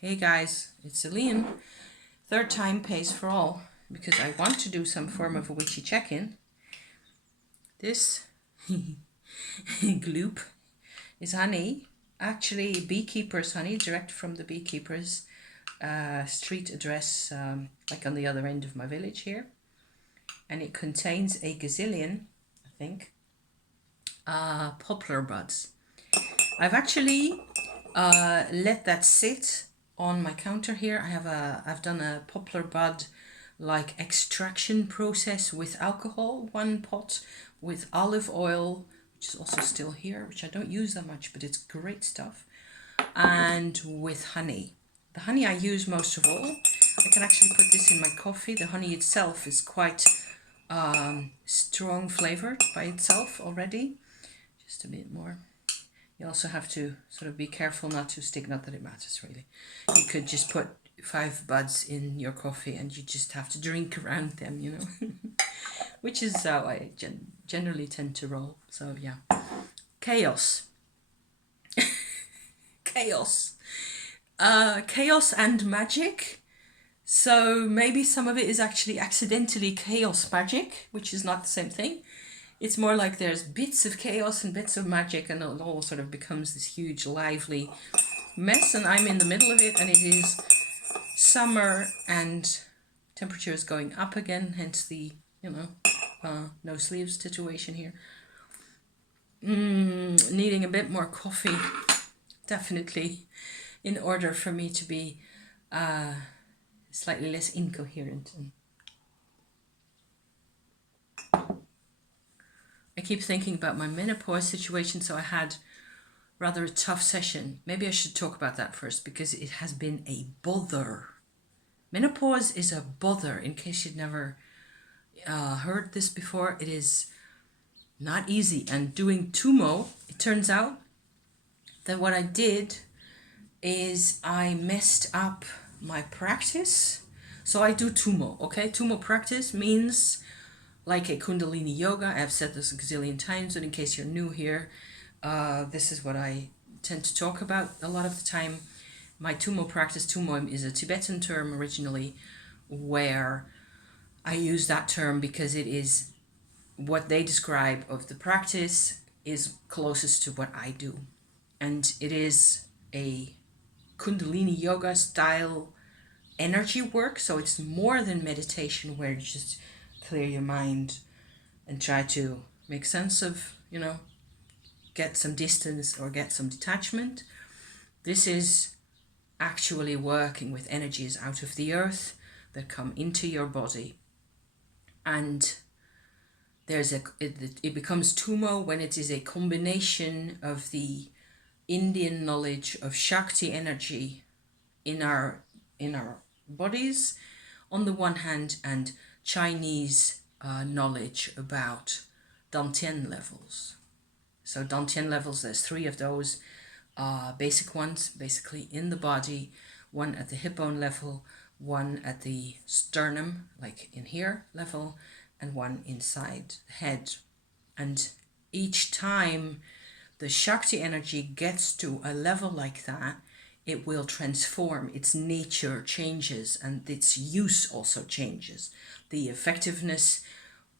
Hey guys, it's Celine. Third time pays for all because I want to do some form of a witchy check-in. This gloop is honey, actually beekeeper's honey, direct from the beekeeper's street address, like on the other end of my village here. And it contains a gazillion, I think, poplar buds. I've actually let that sit on my counter here. I've done a poplar bud like extraction process with alcohol, one pot with olive oil, which is also still here, which I don't use that much, but it's great stuff, and with honey. The honey I use most of all. I can actually put this in my coffee. The honey itself is quite strong flavored by itself already. Just a bit more. You also have to sort of be careful not to stick, not that it matters really. You could just put 5 buds in your coffee and you just have to drink around them, you know, which is how I generally tend to roll. So yeah, chaos. Chaos. Chaos and magic. So maybe some of it is actually accidentally chaos magic, which is not the same thing. It's more like there's bits of chaos and bits of magic, and it all sort of becomes this huge, lively mess, and I'm in the middle of it, and it is summer, and temperature is going up again, hence the, no sleeves situation here. Needing a bit more coffee, definitely, in order for me to be slightly less incoherent. I keep thinking about my menopause situation, so I had rather a tough session. Maybe I should talk about that first because it has been a bother. Menopause is a bother, in case you'd never heard this before. It is not easy. And doing Tumo, it turns out that what I did is I messed up my practice. So I do Tumo, okay? Tumo practice means like a Kundalini yoga. I've said this a gazillion times, but in case you're new here, this is what I tend to talk about a lot of the time. My Tumo practice, Tumo is a Tibetan term originally, where I use that term because it is what they describe of the practice is closest to what I do. And it is a Kundalini yoga style energy work, so it's more than meditation where you just clear your mind and try to make sense of, get some distance or get some detachment. This is actually working with energies out of the earth that come into your body. And it becomes Tumo when it is a combination of the Indian knowledge of Shakti energy in our bodies on the one hand, and Chinese knowledge about Dantian levels. So Dantian levels, there's 3 of those basic ones, basically in the body, one at the hip bone level, one at the sternum, like in here level, and one inside the head. And each time the Shakti energy gets to a level like that, it will transform. Its nature changes and its use also changes. The effectiveness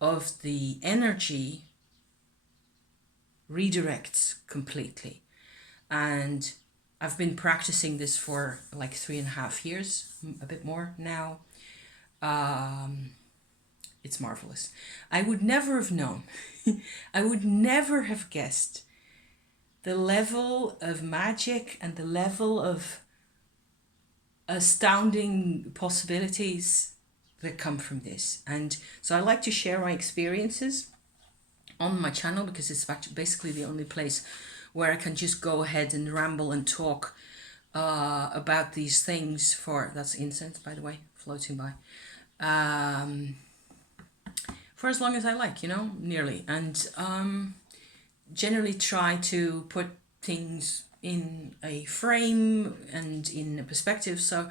of the energy redirects completely. And I've been practicing this for like 3.5 years, a bit more now. It's marvelous. I would never have known. I would never have guessed the level of magic and the level of astounding possibilities that come from this. And so I like to share my experiences on my channel because it's basically the only place where I can just go ahead and ramble and talk about these things that's incense, by the way, floating by, for as long as I like, nearly. And generally try to put things in a frame and in a perspective. So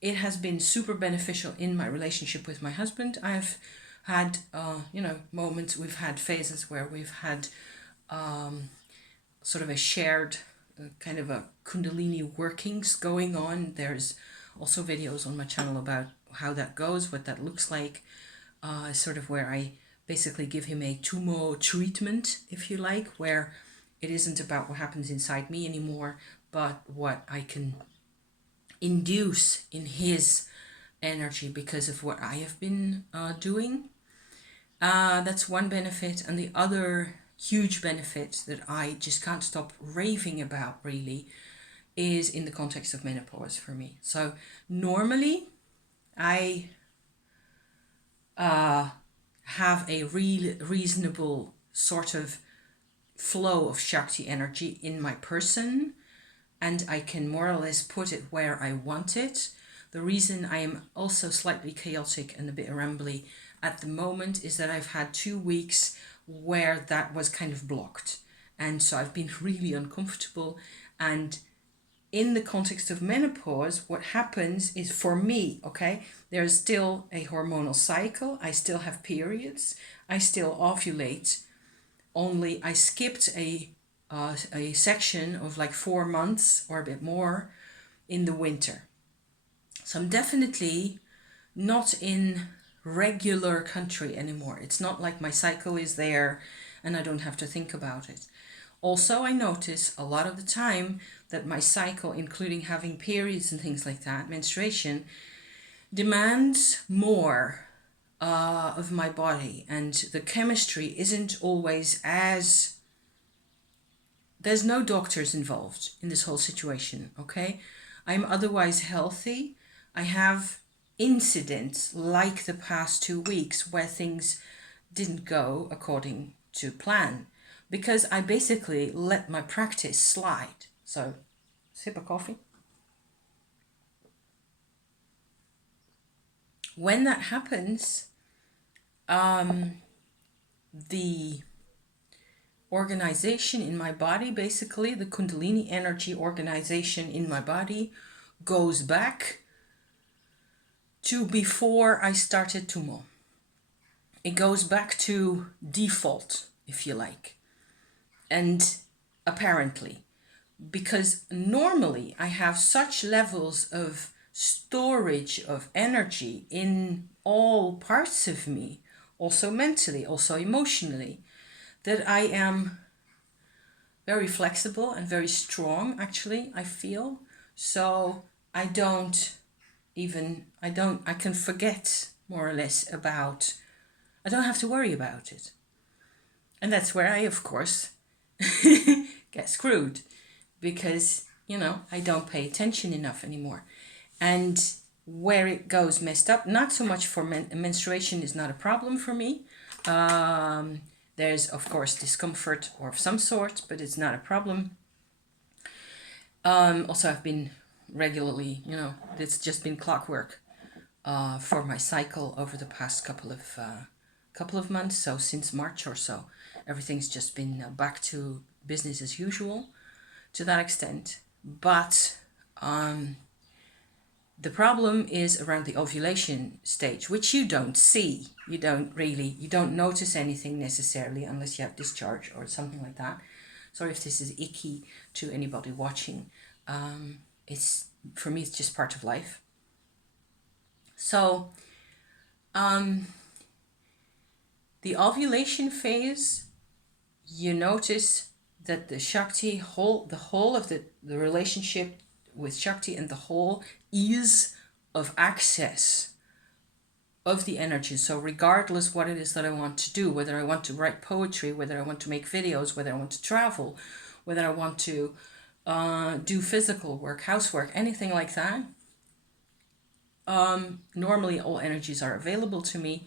it has been super beneficial in my relationship with my husband. I've had, moments, we've had phases where we've had sort of a shared kind of a Kundalini workings going on. There's also videos on my channel about how that goes, what that looks like, sort of where I basically give him a tumo treatment, if you like, where it isn't about what happens inside me anymore, but what I can induce in his energy because of what I have been doing. That's one benefit. And the other huge benefit that I just can't stop raving about, really, is in the context of menopause for me. So normally I have a reasonable sort of flow of Shakti energy in my person, and I can more or less put it where I want it. The reason I am also slightly chaotic and a bit rambly at the moment is that I've had 2 weeks where that was kind of blocked. And so I've been really uncomfortable. And in the context of menopause, what happens is, for me, okay, there's still a hormonal cycle. I still have periods. I still ovulate. Only I skipped a section of like 4 months or a bit more in the winter. So I'm definitely not in regular country anymore. It's not like my cycle is there and I don't have to think about it. Also, I notice a lot of the time that my cycle, including having periods and things like that, menstruation, demands more of my body, and the chemistry isn't always as... There's no doctors involved in this whole situation, okay? I'm otherwise healthy. I have incidents like the past 2 weeks where things didn't go according to plan because I basically let my practice slide. So, sip of coffee. When that happens, the organization in my body, basically the Kundalini energy organization in my body, goes back to before I started Tumo. It goes back to default, if you like. And apparently, because normally I have such levels of storage of energy in all parts of me, also mentally, also emotionally, that I am very flexible and very strong, actually, I feel. So I can forget more or less about, I don't have to worry about it. And that's where I, of course, get screwed because, I don't pay attention enough anymore. And where it goes messed up, not so much for menstruation is not a problem for me. There's, of course, discomfort of some sort, but it's not a problem. Also, I've been regularly, it's just been clockwork for my cycle over the past couple of months. So since March or so, everything's just been back to business as usual to that extent. But the problem is around the ovulation stage, which you don't see. You don't notice anything necessarily unless you have discharge or something like that. Sorry if this is icky to anybody watching. For me, it's just part of life. So, the ovulation phase, you notice that the Shakti the whole of the relationship with Shakti and the whole ease of access of the energy. So regardless what it is that I want to do, whether I want to write poetry, whether I want to make videos, whether I want to travel, whether I want to do physical work, housework, anything like that, normally all energies are available to me.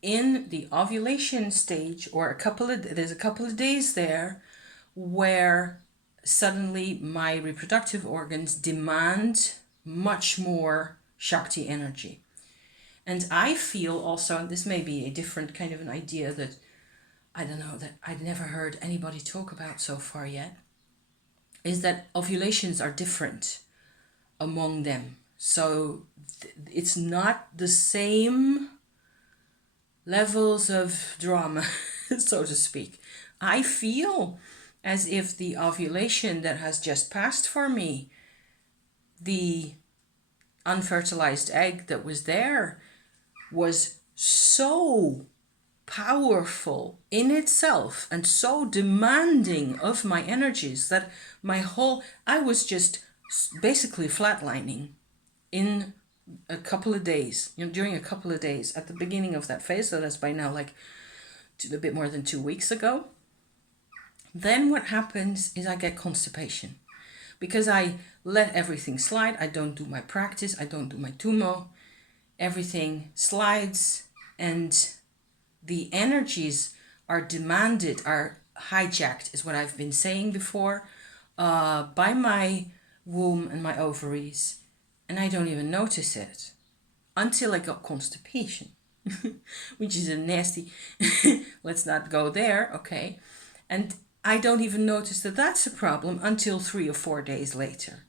In the ovulation stage, or there's a couple of days there where suddenly my reproductive organs demand much more Shakti energy. And I feel also, and this may be a different kind of an idea that I don't know, that I'd never heard anybody talk about so far yet, is that ovulations are different among them. So it's not the same levels of drama, so to speak. I feel as if the ovulation that has just passed for me, the unfertilized egg that was there, was so powerful in itself and so demanding of my energies that I was just basically flatlining in a couple of days, during a couple of days at the beginning of that phase. So that's by now like a bit more than 2 weeks ago. Then what happens is I get constipation because I let everything slide. I don't do my practice. I don't do my tumo. Everything slides and the energies are demanded, are hijacked, is what I've been saying before, by my womb and my ovaries. And I don't even notice it until I got constipation, which is a nasty, let's not go there, okay? And I don't even notice that that's a problem until 3 or 4 days later.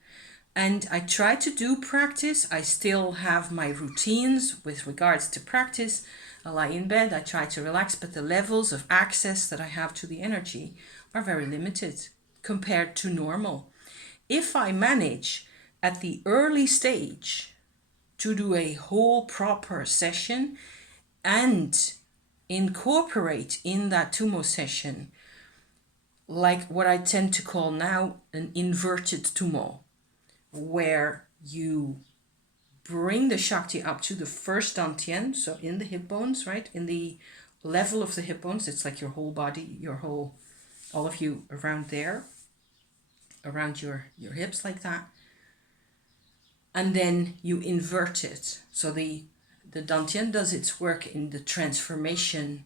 And I try to do practice. I still have my routines with regards to practice. I lie in bed, I try to relax, but the levels of access that I have to the energy are very limited compared to normal. If I manage at the early stage to do a whole proper session and incorporate in that tumo session, like what I tend to call now an inverted tumo, where you bring the Shakti up to the first dantian, so in the hip bones, right? In the level of the hip bones, it's like your whole body, all of you around there, around your hips like that. And then you invert it. So the dantian does its work in the transformation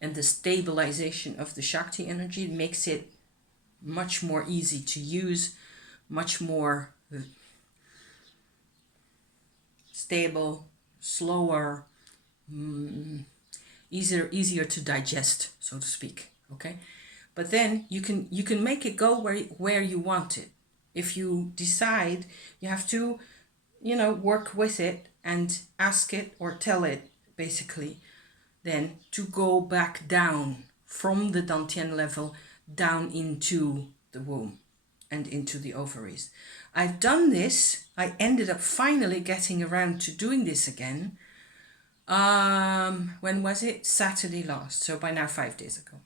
and the stabilization of the Shakti energy. It makes it much more easy to use, much more stable, slower, easier to digest, so to speak. Okay, but then you can make it go where you want it. If you decide, you have to, work with it and ask it or tell it basically, then to go back down from the dantian level down into the womb and into the ovaries. I've done this. I ended up finally getting around to doing this again. When was it? Saturday last. So by now 5 days ago.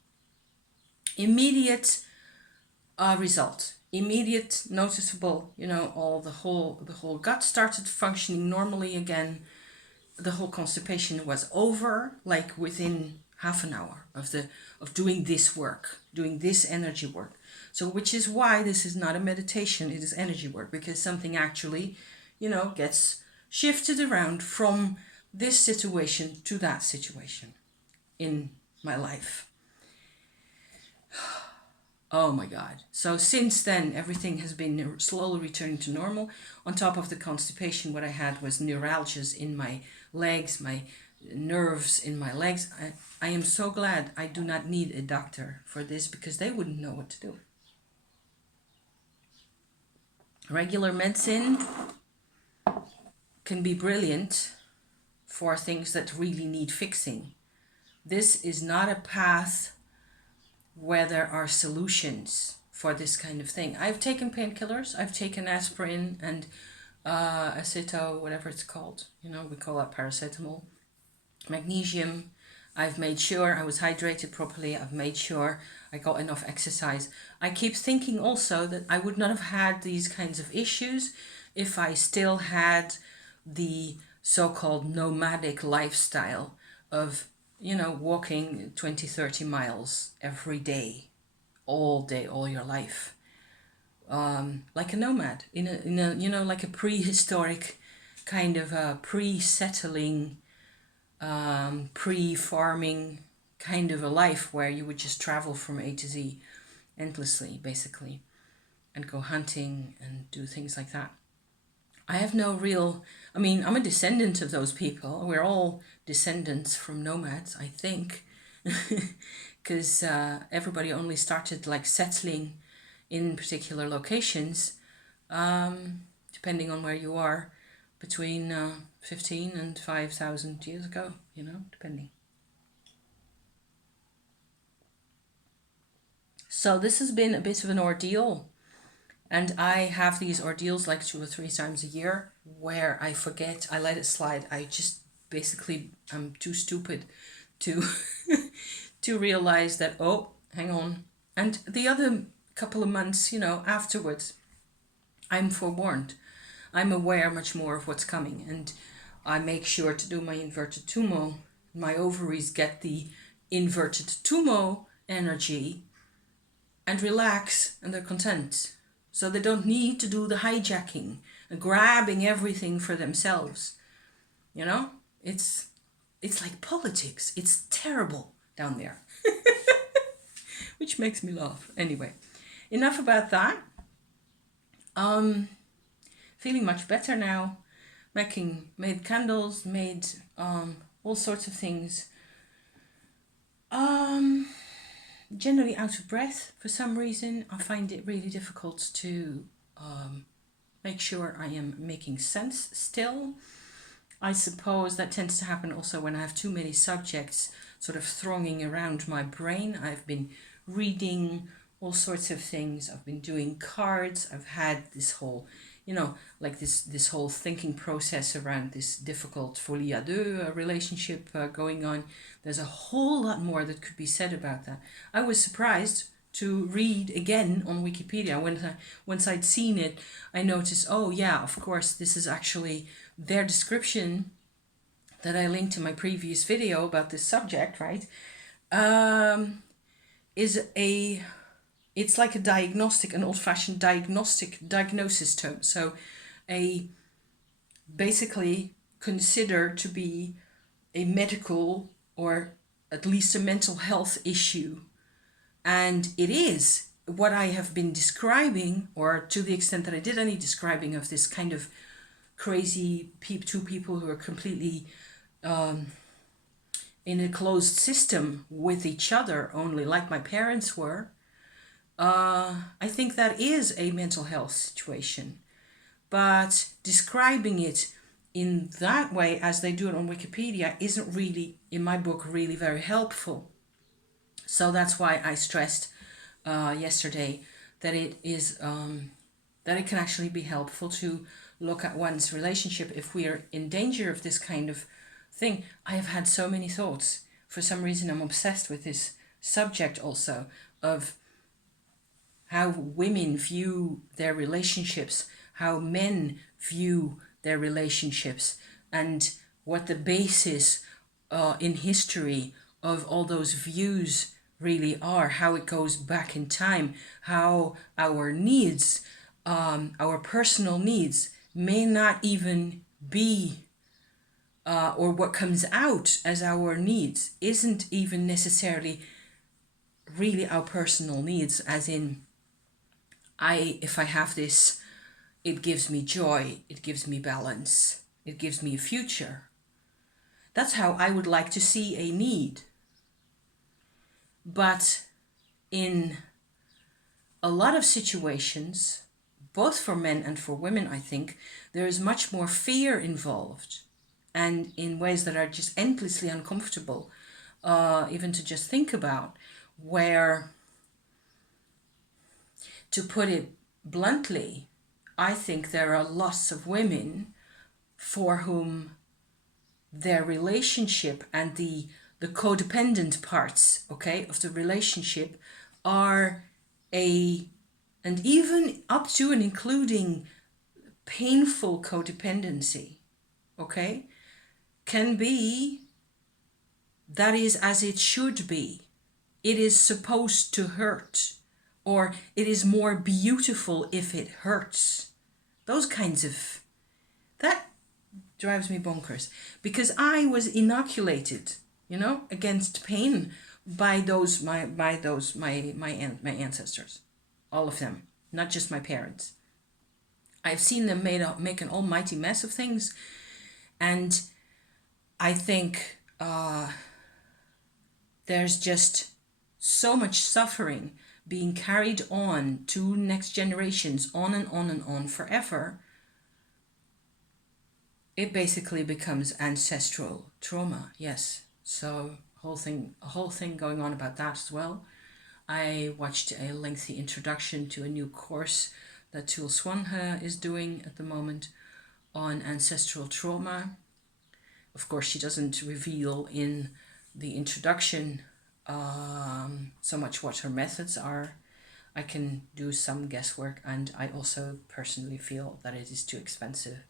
Immediate result. Immediate, noticeable. All the whole gut started functioning normally again. The whole constipation was over, like within half an hour of doing this work, doing this energy work. So which is why this is not a meditation, it is energy work, because something actually, gets shifted around from this situation to that situation in my life. Oh my God. So since then, everything has been slowly returning to normal. On top of the constipation, what I had was neuralgias in my legs, my nerves in my legs. I am so glad I do not need a doctor for this, because they wouldn't know what to do. Regular medicine can be brilliant for things that really need fixing. This is not a path where there are solutions for this kind of thing. I've taken painkillers, I've taken aspirin and aceto, whatever it's called. We call that paracetamol. Magnesium. I've made sure I was hydrated properly. I've made sure I got enough exercise. I keep thinking also that I would not have had these kinds of issues if I still had the so-called nomadic lifestyle of, walking 20, 30 miles every day, all your life. Like a nomad, in a like a prehistoric kind of a pre-settling, pre-farming kind of a life where you would just travel from A to Z endlessly, basically, and go hunting and do things like that. I have no real, I'm a descendant of those people. We're all descendants from nomads, I think, because everybody only started like settling in particular locations, depending on where you are, between 15 and 5,000 years ago, depending. So this has been a bit of an ordeal. And I have these ordeals like 2 or 3 times a year where I forget, I let it slide. I just basically, I'm too stupid to to realize that, oh, hang on. And the other couple of months, afterwards, I'm forewarned. I'm aware much more of what's coming, and I make sure to do my inverted tumo. My ovaries get the inverted tumo energy and relax, and they're content. So they don't need to do the hijacking and grabbing everything for themselves. You know? It's like politics. It's terrible down there. Which makes me laugh. Anyway, enough about that. Feeling much better now. Made candles, made all sorts of things. Generally out of breath for some reason. I find it really difficult to make sure I am making sense still. I suppose that tends to happen also when I have too many subjects sort of thronging around my brain. I've been reading all sorts of things. I've been doing cards. I've had this whole, like this whole thinking process around this difficult folie à deux relationship going on. There's a whole lot more that could be said about that. I was surprised to read again on Wikipedia. Once I'd seen it, I noticed, oh yeah, of course, this is actually their description that I linked to my previous video about this subject, right? It's like an old-fashioned diagnosis term. So basically considered to be a medical or at least a mental health issue. And it is what I have been describing, or to the extent that I did any describing of this kind of crazy two people who are completely in a closed system with each other only, like my parents were. I think that is a mental health situation. But describing it in that way, as they do it on Wikipedia, isn't really, in my book, really very helpful. So that's why I stressed yesterday that it is that it can actually be helpful to look at one's relationship if we are in danger of this kind of thing. I have had so many thoughts. For some reason, I'm obsessed with this subject also of how women view their relationships, how men view their relationships, and what the basis in history of all those views really are, how it goes back in time, how our needs, our personal needs, may not even be, or what comes out as our needs isn't even necessarily really our personal needs, as in, if I have this, it gives me joy, it gives me balance, it gives me a future. That's how I would like to see a need. But in a lot of situations, both for men and for women, I think, there is much more fear involved, and in ways that are just endlessly uncomfortable, even to just think about, where, to put it bluntly, I think there are lots of women for whom their relationship and the codependent parts, okay, of the relationship are and even up to and including painful codependency, okay, can be, that is as it should be. It is supposed to hurt, or it is more beautiful if it hurts. Those kinds of, that drives me bonkers, because I was inoculated, against pain by my ancestors, all of them, not just my parents. I've seen them make an almighty mess of things, and I think there's just so much suffering being carried on to next generations, on and on and on forever. It basically becomes ancestral trauma, yes. So a whole thing going on about that as well. I watched a lengthy introduction to a new course that Tuul Swanha is doing at the moment on ancestral trauma. Of course, she doesn't reveal in the introduction so much what her methods are. I can do some guesswork, and I also personally feel that it is too expensive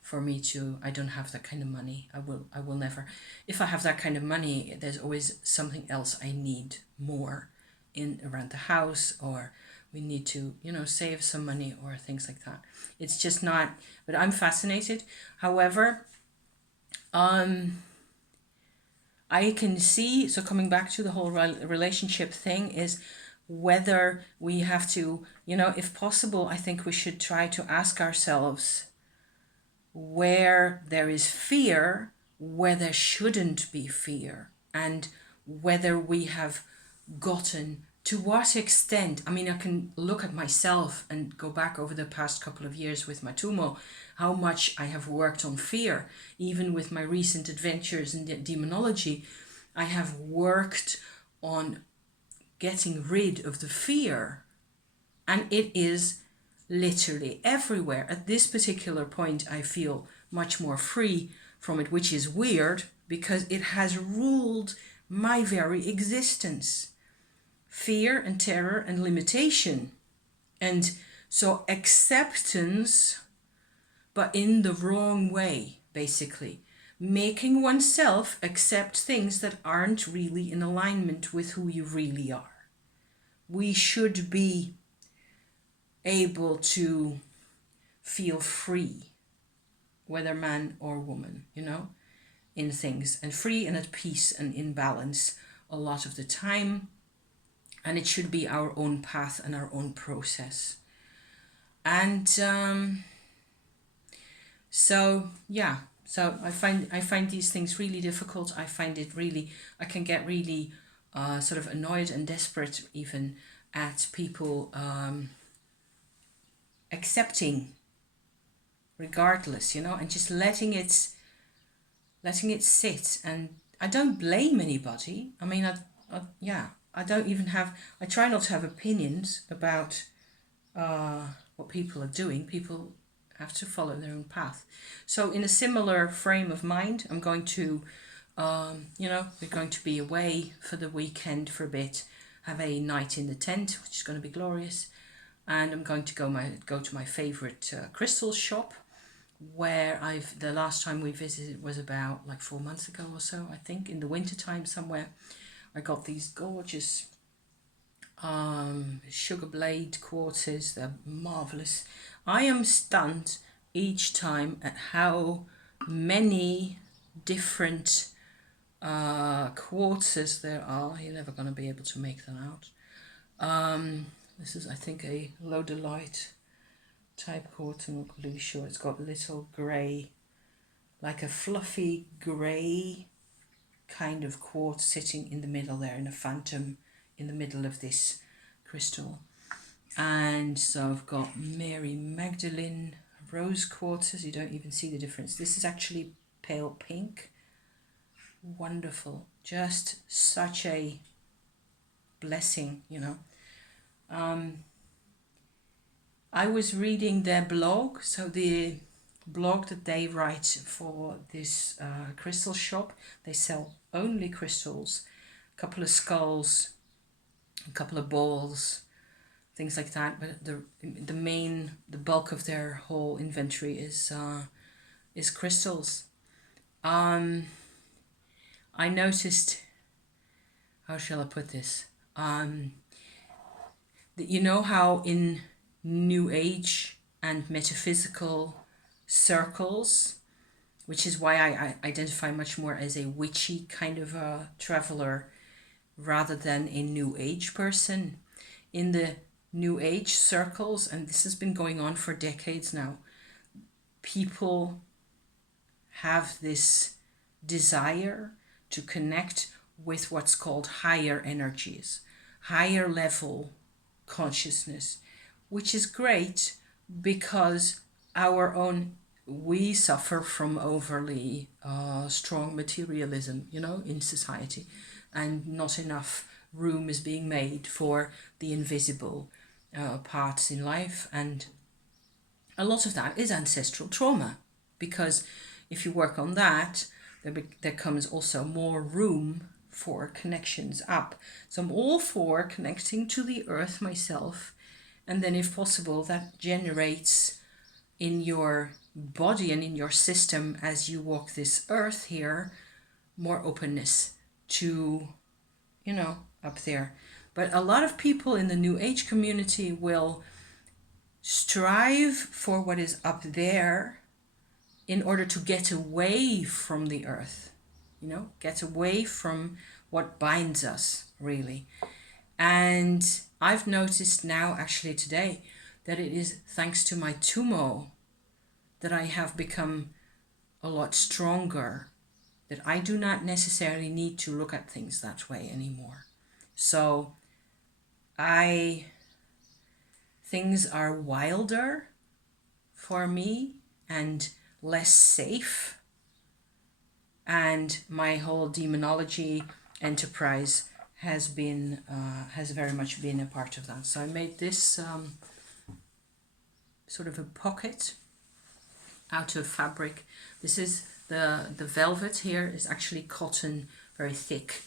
for me to. I don't have that kind of money. I will never. If I have that kind of money, there's always something else I need more in around the house, or we need to, save some money or things like that. It's just not, but I'm fascinated. However, I can see, so coming back to the whole relationship thing, is whether we have to, if possible, I think we should try to ask ourselves where there is fear, where there shouldn't be fear, and whether we have gotten to what extent. I mean, I can look at myself and go back over the past couple of years with my tumo, how much I have worked on fear. Even with my recent adventures in demonology, I have worked on getting rid of the fear, and it is literally everywhere. At this particular point, I feel much more free from it, which is weird because it has ruled my very existence. Fear and terror and limitation. And so acceptance, but in the wrong way, basically. Making oneself accept things that aren't really in alignment with who you really are. We should be able to feel free, whether man or woman, in things, and free and at peace and in balance a lot of the time. And it should be our own path and our own process. And so I find these things really difficult. I can get really sort of annoyed and desperate even at people accepting regardless, and just letting it sit. And I don't blame anybody. I mean, I try not to have opinions about what people are doing. People have to follow their own path. So in a similar frame of mind, I'm going to, we're going to be away for the weekend for a bit, have a night in the tent, which is going to be glorious. And I'm going to go to my favourite crystal shop, where the last time we visited was about like 4 months ago or so, I think, in the winter time somewhere. I got these gorgeous sugar blade quartzes. They're marvelous. I am stunned each time at how many different quartzes there are. You're never going to be able to make them out. This is, I think, a lodolite type quartz. I'm not completely sure. It's got little grey, like a fluffy grey kind of quartz sitting in the middle there, in a phantom in the middle of this crystal. And so I've got Mary Magdalene rose quartzes. You don't even see the difference. This is actually pale pink. Wonderful. Just such a blessing, I was reading their blog, so the blog that they write for this crystal shop. They sell only crystals, a couple of skulls, a couple of balls, things like that. But the bulk of their whole inventory is crystals. I noticed, how shall I put this? That how in New Age and metaphysical circles, which is why I identify much more as a witchy kind of a traveler rather than a New Age person. In the New Age circles, and this has been going on for decades now, people have this desire to connect with what's called higher energies, higher level consciousness, which is great because we suffer from overly strong materialism, in society, and not enough room is being made for the invisible parts in life. And a lot of that is ancestral trauma, because if you work on that, there comes also more room for connections up. So I'm all for connecting to the earth myself, and then if possible that generates in your body and in your system as you walk this earth here more openness to, you know, up there. But a lot of people in the New Age community will strive for what is up there in order to get away from the earth, you know, get away from what binds us, really. And I've noticed now, actually today, that it is thanks to my tumo that I have become a lot stronger, that I do not necessarily need to look at things that way anymore. So things are wilder for me and less safe, and my whole demonology enterprise has very much been a part of that. So I made this sort of a pocket out of fabric. This is the velvet here is actually cotton, very thick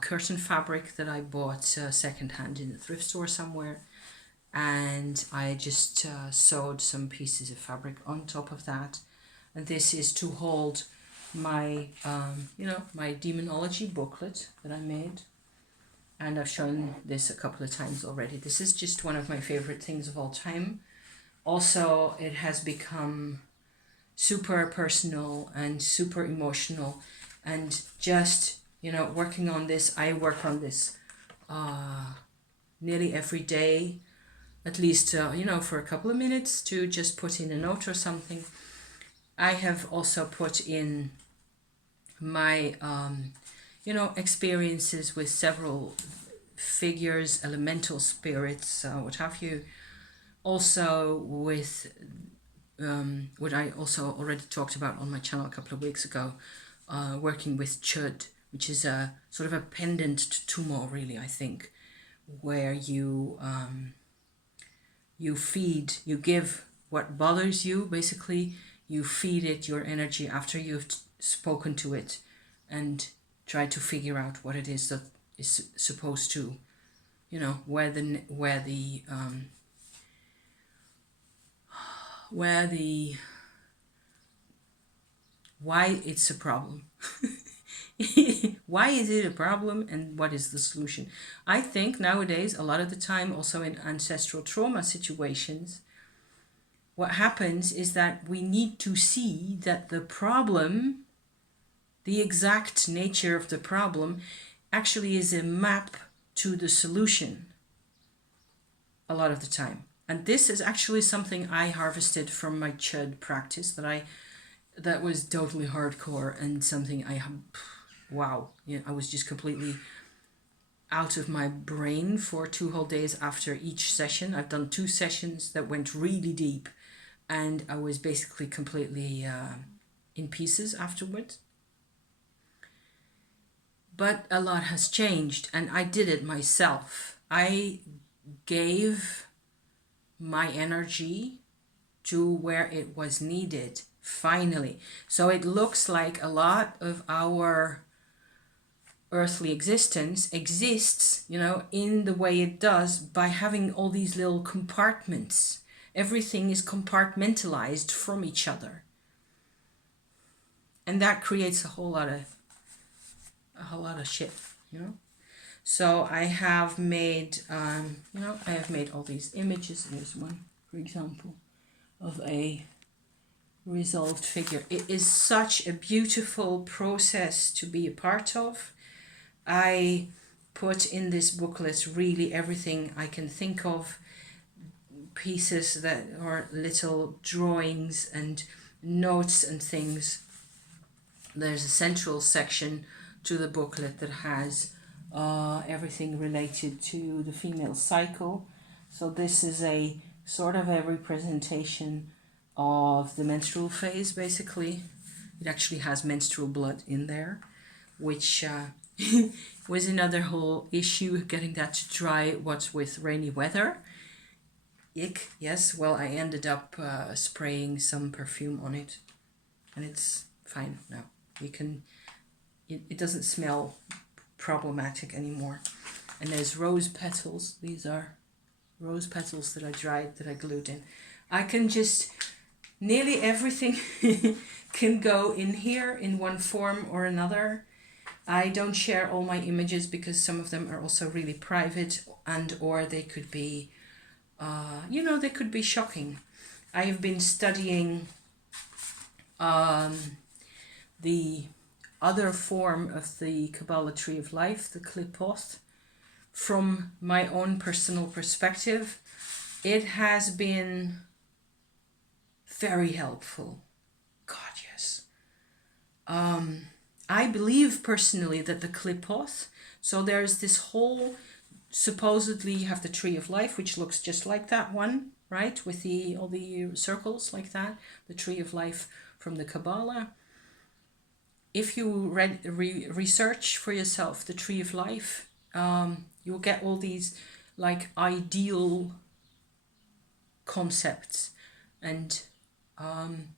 curtain fabric that I bought secondhand in the thrift store somewhere, and I just sewed some pieces of fabric on top of that. And this is to hold my my demonology booklet that I made, and I've shown this a couple of times already. This is just one of my favorite things of all time. Also, it has become super personal and super emotional, and just, you know, working on this, I work on this nearly every day, at least for a couple of minutes, to just put in a note or something. I have also put in my experiences with several figures, elemental spirits, what have you. Also with what I also already talked about on my channel a couple of weeks ago, working with chud, which is a sort of a pendant to tumo, really, I think, where you you give what bothers you, basically. You feed it your energy after you've spoken to it, and try to figure out what it is that is supposed to, where why it's a problem. Why is it a problem, and what is the solution? I think nowadays, a lot of the time, also in ancestral trauma situations, what happens is that we need to see that the problem, the exact nature of the problem, actually is a map to the solution a lot of the time. And this is actually something I harvested from my chud practice that was totally hardcore, and something I was just completely out of my brain for 2 whole days after each session. I've done 2 sessions that went really deep, and I was basically completely in pieces afterwards. But a lot has changed, and I did it myself. I gave my energy to where it was needed, finally. So it looks like a lot of our earthly existence exists, in the way it does, by having all these little compartments. Everything is compartmentalized from each other, and that creates a whole lot of shit. So I have made all these images. There's one, for example, of a resolved figure. It is such a beautiful process to be a part of. I put in this booklet really everything I can think of, pieces that are little drawings and notes and things. There's a central section to the booklet that has everything related to the female cycle. So this is a sort of a representation of the menstrual phase, basically. It actually has menstrual blood in there, which was another whole issue, getting that to dry, what's with rainy weather. Ick, yes, well, I ended up spraying some perfume on it, and it's fine now. You can, it doesn't smell problematic anymore. And there's rose petals. These are rose petals that I dried, that I glued in. I can just, nearly everything can go in here in one form or another. I don't share all my images because some of them are also really private, and or they could be, they could be shocking. I have been studying the other form of the Kabbalah Tree of Life, the Klipoth, from my own personal perspective. It has been very helpful. God, yes. I believe personally that the Klipoth, so there's this whole, supposedly you have the Tree of Life, which looks just like that one, right? With all the circles like that, the Tree of Life from the Kabbalah. If you research for yourself the Tree of Life, you'll get all these like ideal concepts and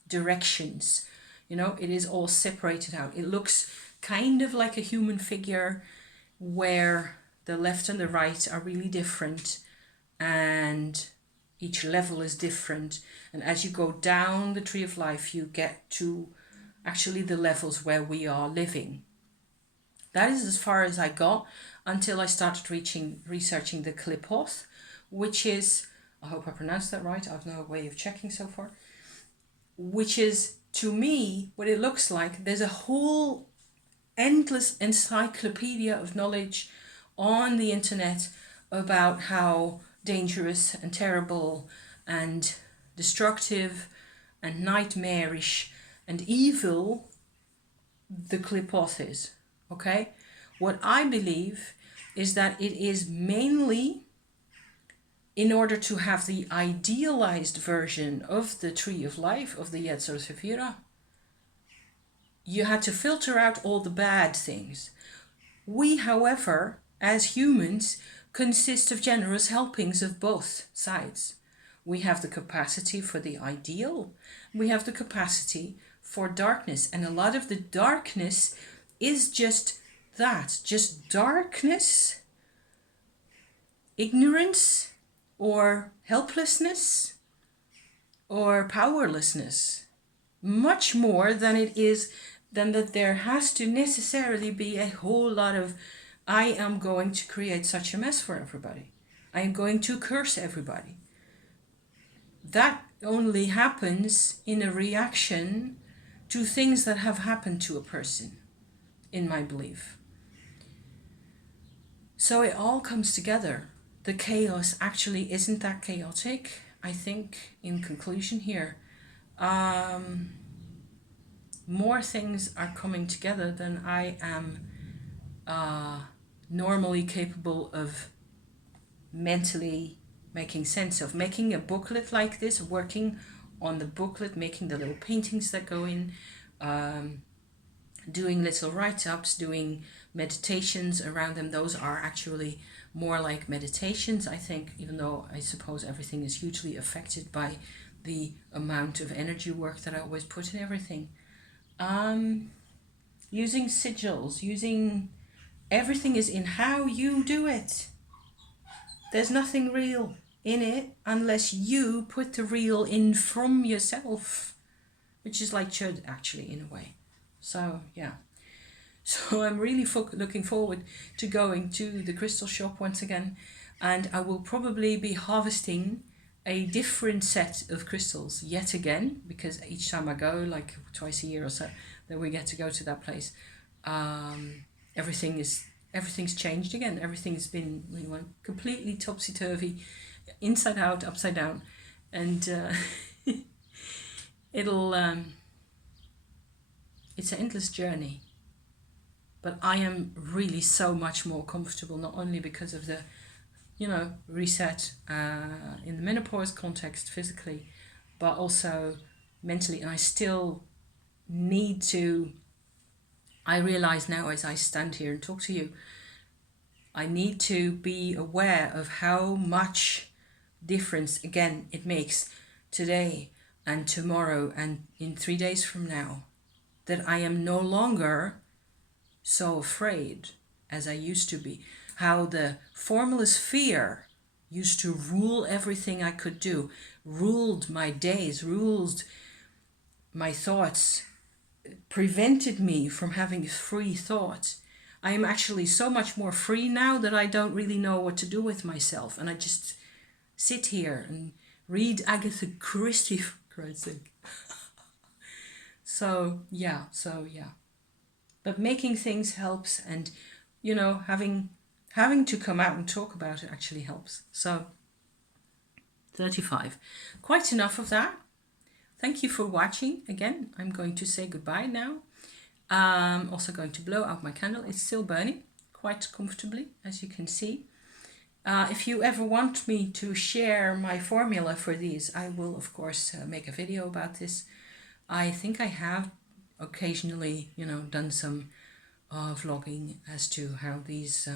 directions. It is all separated out. It looks kind of like a human figure where the left and the right are really different, and each level is different. And as you go down the Tree of Life, you get to actually the levels where we are living. That is as far as I got until I started researching the Klipoth, which is, I hope I pronounced that right, I have no way of checking so far, which is, to me, what it looks like. There's a whole endless encyclopedia of knowledge on the internet about how dangerous and terrible and destructive and nightmarish and evil the Klipoth is. Okay? What I believe is that it is mainly in order to have the idealized version of the Tree of Life, of the Yetzer Sephira. You had to filter out all the bad things. We, however, as humans, consist of generous helpings of both sides. We have the capacity for the ideal. We have the capacity for darkness. And a lot of the darkness is just that, just darkness, ignorance, or helplessness, or powerlessness. Much more than it is, than that there has to necessarily be a whole lot of, I am going to create such a mess for everybody. I am going to curse everybody. That only happens in a reaction to things that have happened to a person, in my belief. So it all comes together. The chaos actually isn't that chaotic, I think, in conclusion here. More things are coming together than I am normally capable of mentally making sense of. Making a booklet like this, working on the booklet, making the little paintings that go in, doing little write-ups, doing meditations around them. Those are actually more like meditations, I think, even though I suppose everything is hugely affected by the amount of energy work that I always put in everything. Using sigils, everything is in how you do it. There's nothing real in it unless you put the real in from yourself, which is like chud actually in a way. So yeah. So I'm really looking forward to going to the crystal shop once again, and I will probably be harvesting a different set of crystals yet again, because each time I go, like twice a year or so, that we get to go to that place, everything's changed again. Everything's been completely topsy-turvy, inside out, upside down, and it's an endless journey. But I am really so much more comfortable, not only because of the, reset in the menopause context physically, but also mentally. And I still need to I realize now as I stand here and talk to you, I need to be aware of how much difference, again, it makes today and tomorrow and in 3 days from now, that I am no longer so afraid as I used to be. How the formless fear used to rule everything I could do, ruled my days, ruled my thoughts, prevented me from having free thoughts. I am actually so much more free now that I don't really know what to do with myself. And I just sit here and read Agatha Christie, for Christ's sake. So yeah. But making things helps, and you know, having to come out and talk about it actually helps. So 35. Quite enough of that. Thank you for watching. Again, I'm going to say goodbye now. I'm also going to blow out my candle. It's still burning quite comfortably, as you can see. If you ever want me to share my formula for these, I will of course make a video about this. I think I have occasionally, you know, done some vlogging as to how these,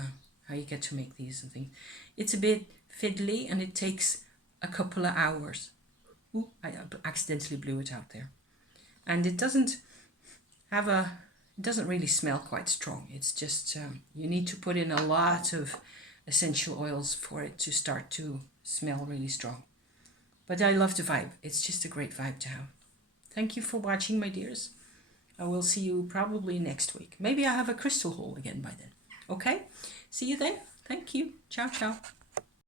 how you get to make these and things. It's a bit fiddly and it takes a couple of hours. Ooh, I accidentally blew it out there. And it doesn't have it doesn't really smell quite strong. It's just, you need to put in a lot of essential oils for it to start to smell really strong. But I love the vibe. It's just a great vibe to have. Thank you for watching, my dears. I will see you probably next week. Maybe I have a crystal haul again by then. Okay? See you then. Thank you. Ciao, ciao.